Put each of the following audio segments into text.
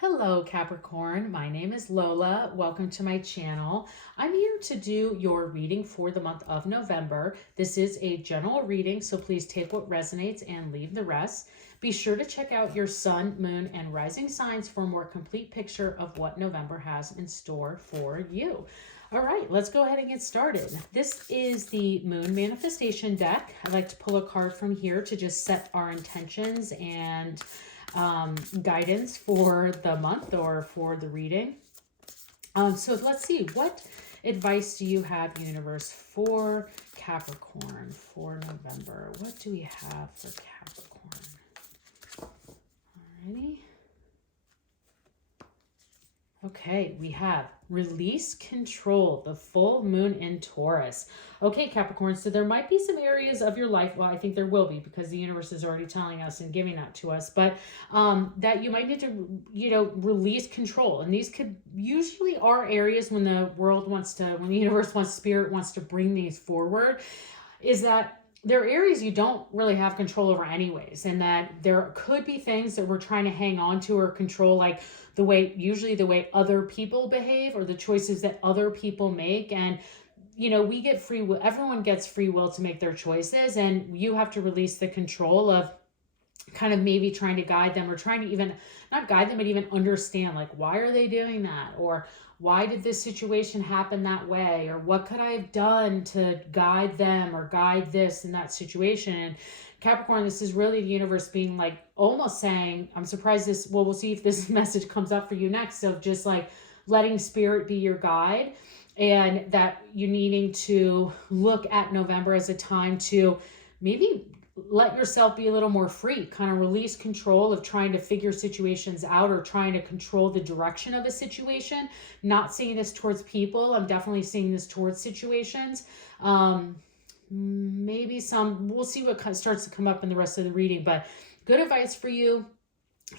Hello Capricorn, my name is Lola. Welcome to my channel. I'm here to do your reading for the month of November. This is a general reading, so please take what resonates and leave the rest. Be sure to check out your sun, moon, and rising signs for a more complete picture of what November has in store for you. All right, let's go ahead and get started. This is the Moon Manifestation deck. I like to pull a card from here to just set our intentions and guidance for the month or for the reading. So let's see, what advice do you have, universe, for Capricorn for November? What do we have for Capricorn? Alrighty. Okay, we have release control, the full moon in Taurus. Okay, Capricorn, so there might be some areas of your life, well, I think there will be because the universe is already telling us and giving that to us, but that you might need to, release control. And these could usually are areas when the world wants to, when the universe wants, spirit wants to bring these forward, is that there are areas you don't really have control over anyways, and that there could be things that we're trying to hang on to or control, like usually the way other people behave or the choices that other people make. And we get free will. Everyone gets free will to make their choices, and you have to release the control of kind of maybe trying to guide them, or trying to even not guide them, but even understand, like, why are they doing that? Or why did this situation happen that way? Or what could I have done to guide them or guide this in that situation? And Capricorn, this is really the universe being like almost saying, I'm surprised this, well, we'll see if this message comes up for you next, of just like letting spirit be your guide, and that you needing to look at November as a time to maybe let yourself be a little more free, kind of release control of trying to figure situations out or trying to control the direction of a situation. Not seeing this towards people. I'm definitely seeing this towards situations. Maybe we'll see what starts to come up in the rest of the reading, but good advice for you,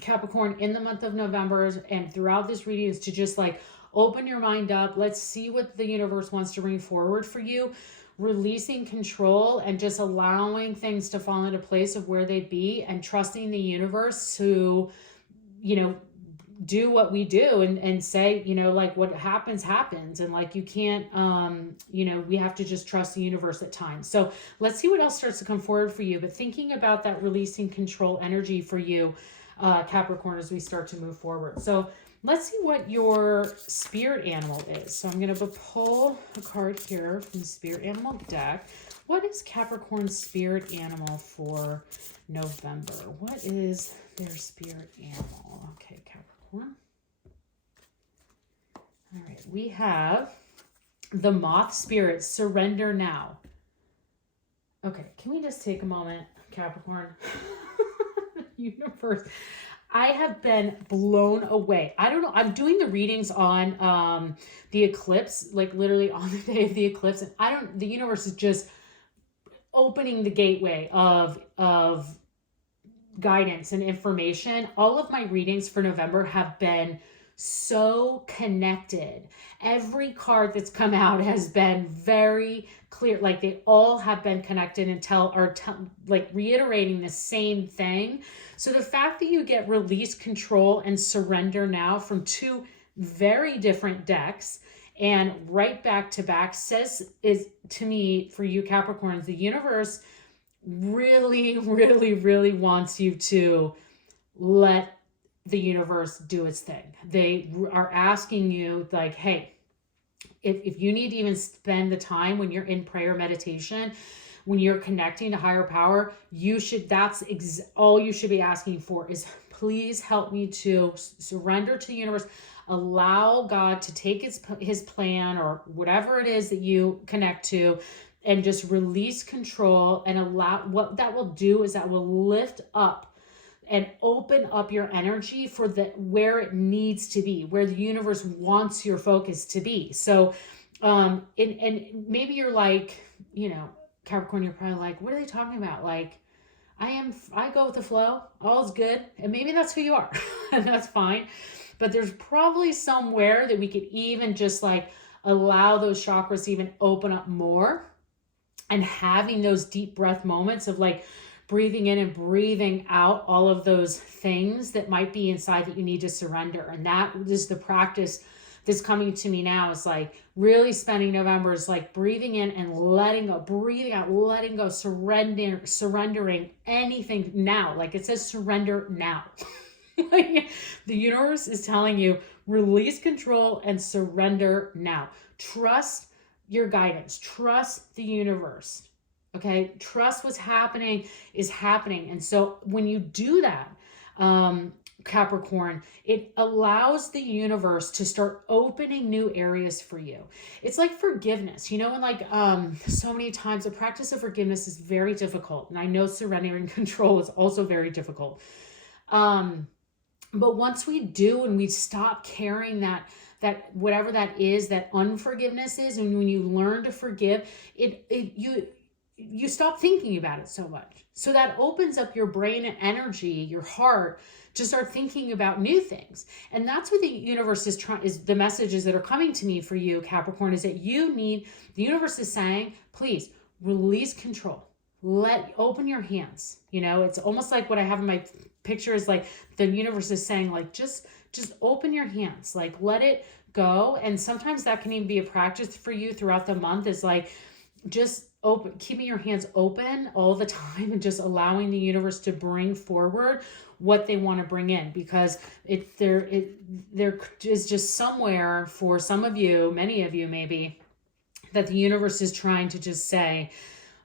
Capricorn, in the month of November and throughout this reading is to just like open your mind up. Let's see what the universe wants to bring forward for you. Releasing control and just allowing things to fall into place of where they be, and trusting the universe to, do what we do and say, like what happens, and like you can't, we have to just trust the universe at times. So let's see what else starts to come forward for you. But thinking about that releasing control energy for you, Capricorn, as we start to move forward. So let's see what your spirit animal is. So I'm going to pull a card here from the spirit animal deck. What is Capricorn's spirit animal for November? What is their spirit animal? Okay, Capricorn. All right, we have the moth spirit, surrender now. Okay, can we just take a moment, Capricorn? Universe, I have been blown away. I don't know. I'm doing the readings on the eclipse, like literally on the day of the eclipse. And the universe is just opening the gateway of guidance and information. All of my readings for November have been so connected. Every card that's come out has been very clear. Like they all have been connected and like reiterating the same thing. So the fact that you get release control and surrender now from two very different decks and right back to back is to me, for you Capricorns, the universe really, really, really wants you to let the universe do its thing. They are asking you like, hey, if you need to even spend the time when you're in prayer meditation, when you're connecting to higher power, that's all you should be asking for is, please help me to surrender to the universe, allow God to take his plan or whatever it is that you connect to, and just release control and allow. What that will do is that will lift up and open up your energy for where it needs to be, where the universe wants your focus to be. So, and maybe you're like, Capricorn, you're probably like, what are they talking about? Like, I go with the flow, all's good. And maybe that's who you are, and that's fine. But there's probably somewhere that we could even just like allow those chakras to even open up more, and having those deep breath moments of like breathing in and breathing out all of those things that might be inside that you need to surrender. And that is the practice that's coming to me now, is like really spending November is like breathing in and letting go, breathing out, letting go, surrendering anything now. Like it says, surrender now. Like, the universe is telling you, release control and surrender now. Trust your guidance. Trust the universe. Okay. Trust what's happening is happening. And so when you do that, Capricorn, it allows the universe to start opening new areas for you. It's like forgiveness, and like so many times the practice of forgiveness is very difficult. And I know surrendering control is also very difficult. But once we do, and we stop carrying that whatever that is, that unforgiveness is, and when you learn to forgive, you stop thinking about it so much. So that opens up your brain and energy, your heart, to start thinking about new things. And that's what the universe is the messages that are coming to me for you, Capricorn, is that the universe is saying, please release control. Open your hands. It's almost like what I have in my picture is like the universe is saying, like, just open your hands, like let it go. And sometimes that can even be a practice for you throughout the month, is like just keeping your hands open all the time and just allowing the universe to bring forward what they want to bring in, because there is just somewhere for some of you, many of you maybe, that the universe is trying to just say,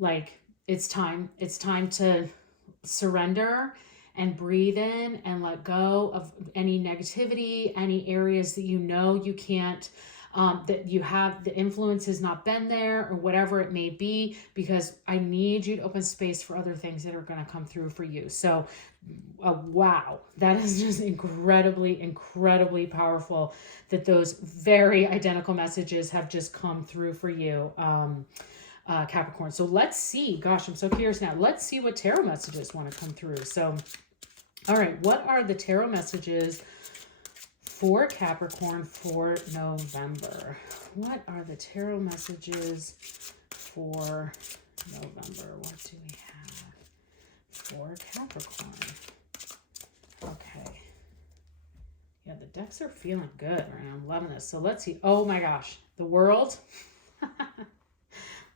like, it's time to surrender and breathe in and let go of any negativity, any areas that you can't, that you have, the influence has not been there, or whatever it may be, because I need you to open space for other things that are going to come through for you. So, wow, that is just incredibly, incredibly powerful that those very identical messages have just come through for you, Capricorn. So let's see, gosh, I'm so curious now. Let's see what tarot messages want to come through. So, all right, what are the tarot messages for Capricorn for November? What are the tarot messages for November? What do we have for Capricorn? Okay. Yeah, the decks are feeling good right now. I'm loving this. So let's see. Oh my gosh. The World.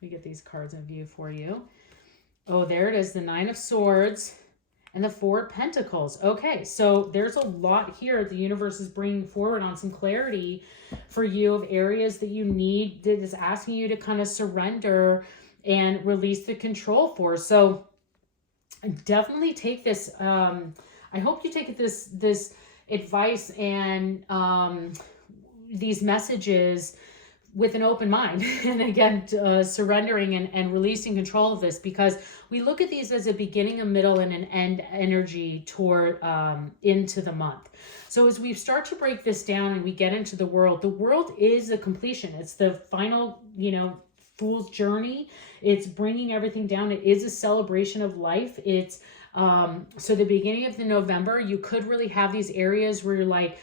We get these cards in view for you. Oh, there it is. The Nine of Swords and the Four of Pentacles. Okay, so there's a lot here the universe is bringing forward on some clarity for you of areas that you need, that is asking you to kind of surrender and release the control for. So definitely take this. I hope you take this advice and these messages with an open mind, and again, surrendering and releasing control of this, because we look at these as a beginning, a middle, and an end energy toward into the month. So as we start to break this down and we get into the world is a completion. It's the final, fool's journey. It's bringing everything down. It is a celebration of life. It's so the beginning of the November, you could really have these areas where you're like,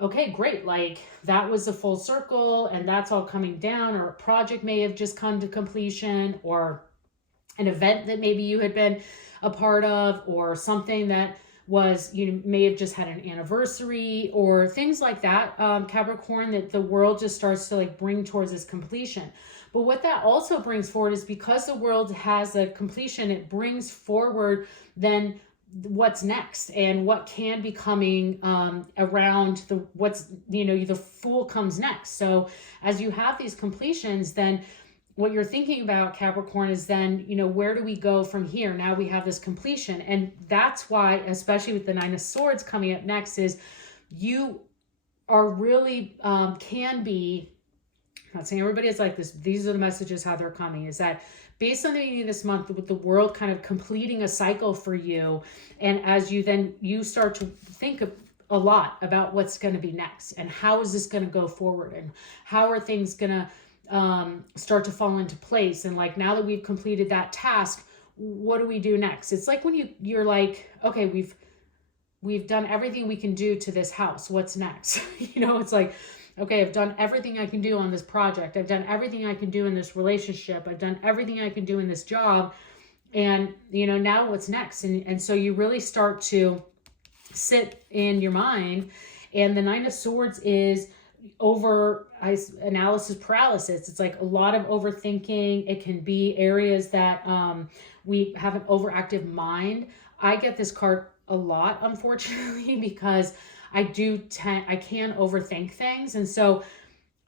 okay, great. Like that was a full circle and that's all coming down, or a project may have just come to completion, or an event that maybe you had been a part of, or something that was, you may have just had an anniversary, or things like that, Capricorn, that the world just starts to like bring towards this completion. But what that also brings forward is, because the world has a completion, it brings forward then what's next and what can be coming around the Fool comes next. So as you have these completions, then what you're thinking about, Capricorn, is then, where do we go from here? Now we have this completion. And that's why, especially with the Nine of Swords coming up next, is you are really can be, I'm not saying everybody is like this, these are the messages how they're coming, is that based on the beginning of this month, with the world kind of completing a cycle for you, and as you start to think a lot about what's going to be next, and how is this going to go forward, and how are things going to start to fall into place, and like, now that we've completed that task, what do we do next? It's like when you're like, okay, we've done everything we can do to this house, what's next? It's like, okay, I've done everything I can do on this project. I've done everything I can do in this relationship. I've done everything I can do in this job. And, you know, now what's next? And so you really start to sit in your mind. And the Nine of Swords is analysis paralysis. It's like a lot of overthinking. It can be areas that we have an overactive mind. I get this card a lot, unfortunately, because I can overthink things. And so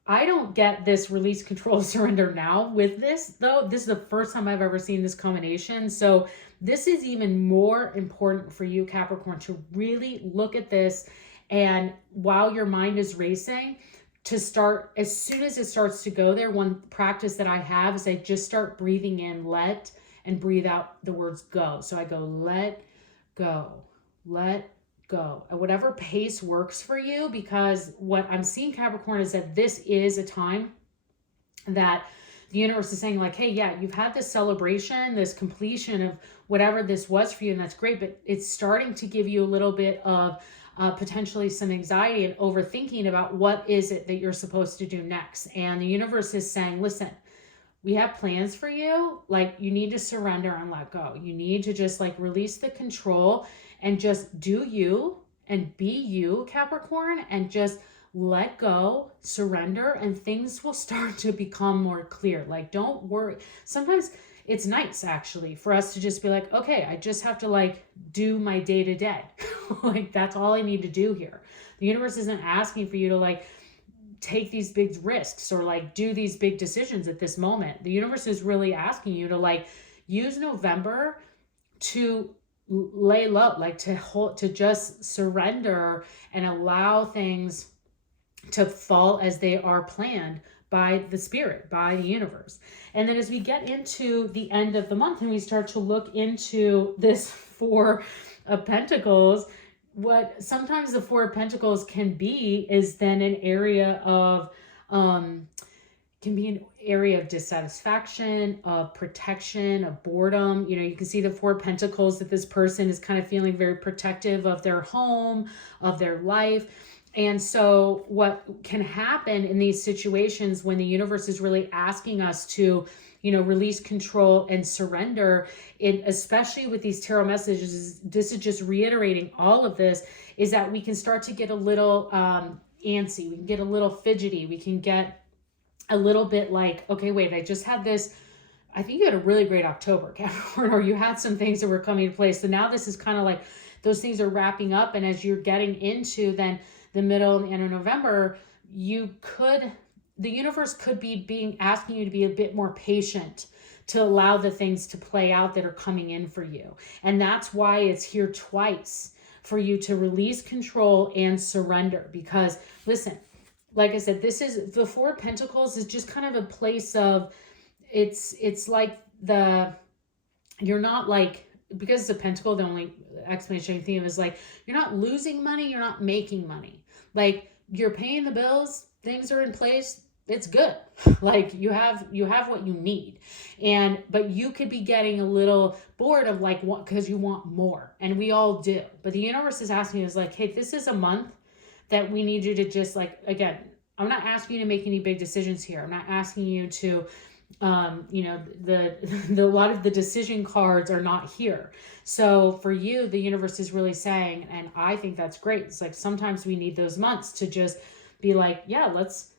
I don't get this release, control, surrender now with this, though. This is the first time I've ever seen this combination. So this is even more important for you, Capricorn, to really look at this. And while your mind is racing, to start, as soon as it starts to go there, one practice that I have is I just start breathing in, let, and breathe out the words go. So I go, let go, let go at whatever pace works for you, because what I'm seeing, Capricorn, is that this is a time that the universe is saying like, hey, yeah, you've had this celebration, this completion of whatever this was for you, and that's great, but it's starting to give you a little bit of potentially some anxiety and overthinking about what is it that you're supposed to do next. And the universe is saying, listen, we have plans for you. Like, you need to surrender and let go. You need to just like release the control and just do you and be you, Capricorn, and just let go, surrender, and things will start to become more clear. Like, don't worry. Sometimes it's nice actually for us to just be like, okay, I just have to like do my day to day. Like, that's all I need to do here. The universe isn't asking for you to like take these big risks or like do these big decisions at this moment. The universe is really asking you to like use November to lay low, like to just surrender and allow things to fall as they are planned by the spirit, by the universe. And then as we get into the end of the month and we start to look into this Four of Pentacles, what sometimes the Four of Pentacles can be is then an area of can be an area of dissatisfaction, of protection, of boredom. You know, you can see the Four of Pentacles, that this person is kind of feeling very protective of their home, of their life. And so what can happen in these situations when the universe is really asking us to, you know, release control and surrender, especially with these tarot messages, this is just reiterating all of this, is that we can start to get a little antsy, we can get a little fidgety, we can get a little bit like, okay, wait, I just had this, I think you had a really great October, Capricorn, or you had some things that were coming into place. So now this is kind of like those things are wrapping up. And as you're getting into then the middle and the end of November, the universe could be asking you to be a bit more patient, to allow the things to play out that are coming in for you. And that's why it's here twice, for you to release control and surrender. Because listen, like I said, this is the Four of Pentacles is just kind of a place of, it's like you're not like, because it's a pentacle, the only explanation I can think of is like, you're not losing money, you're not making money. Like, you're paying the bills, things are in place, it's good. Like, you have what you need. But you could be getting a little bored of like, what, because you want more. And we all do. But the universe is asking us like, hey, this is a month that we need you to just like, again, I'm not asking you to make any big decisions here. I'm not asking you to, you know, a lot of the decision cards are not here. So for you, the universe is really saying, and I think that's great. It's like, sometimes we need those months to just be like, yeah, let's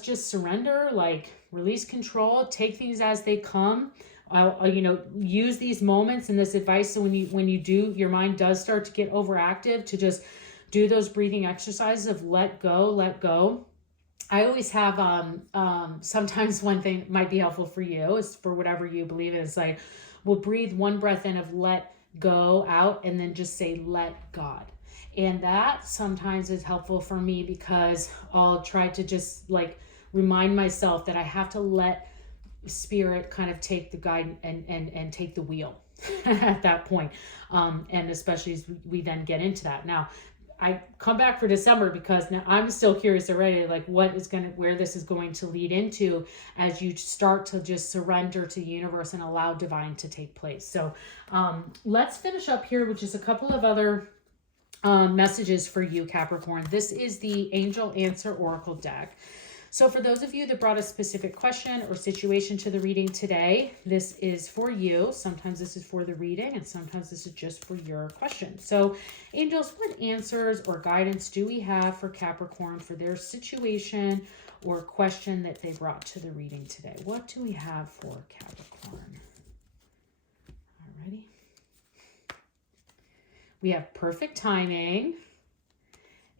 just surrender, like release control, take things as they come. I'll, you know, use these moments and this advice. So when you do, your mind does start to get overactive, to just do those breathing exercises of let go, let go. I always have, sometimes one thing might be helpful for you is for whatever you believe in. It's like, we'll breathe one breath in of let go out and then just say, let God. And that sometimes is helpful for me, because I'll try to just like remind myself that I have to let spirit kind of take the guide and take the wheel at that point. And especially as we then get into that. Now, I come back for December because now I'm still curious already, like where this is going to lead into as you start to just surrender to the universe and allow divine to take place. So let's finish up here with just a couple of other messages for you, Capricorn. This is the Angel Answer Oracle deck. So for those of you that brought a specific question or situation to the reading today, this is for you. Sometimes this is for the reading and sometimes this is just for your question. So angels, what answers or guidance do we have for Capricorn for their situation or question that they brought to the reading today? What do we have for Capricorn? Alrighty. We have perfect timing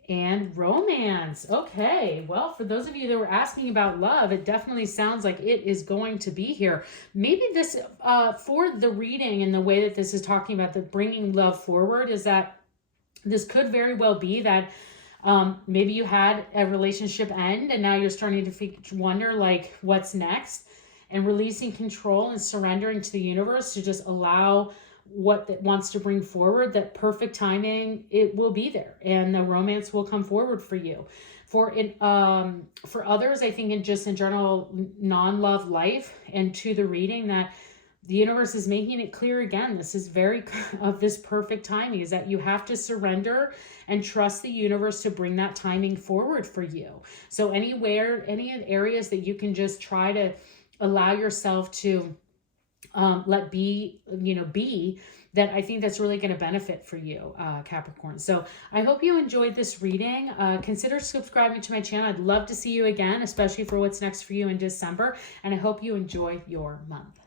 and romance. Okay, well, for those of you that were asking about love, it definitely sounds like it is going to be here. Maybe this, for the reading and the way that this is talking about the bringing love forward, is that this could very well be that maybe you had a relationship end and now you're starting to wonder like what's next, and releasing control and surrendering to the universe to just allow what it wants to bring forward. That perfect timing, it will be there and the romance will come forward for you. For others, I think in general non-love life, and to the reading, that the universe is making it clear again, this is very of this perfect timing, is that you have to surrender and trust the universe to bring that timing forward for you. So any areas that you can just try to allow yourself to let be, that I think that's really going to benefit for you, Capricorn. So I hope you enjoyed this reading. Consider subscribing to my channel. I'd love to see you again, especially for what's next for you in December. And I hope you enjoy your month.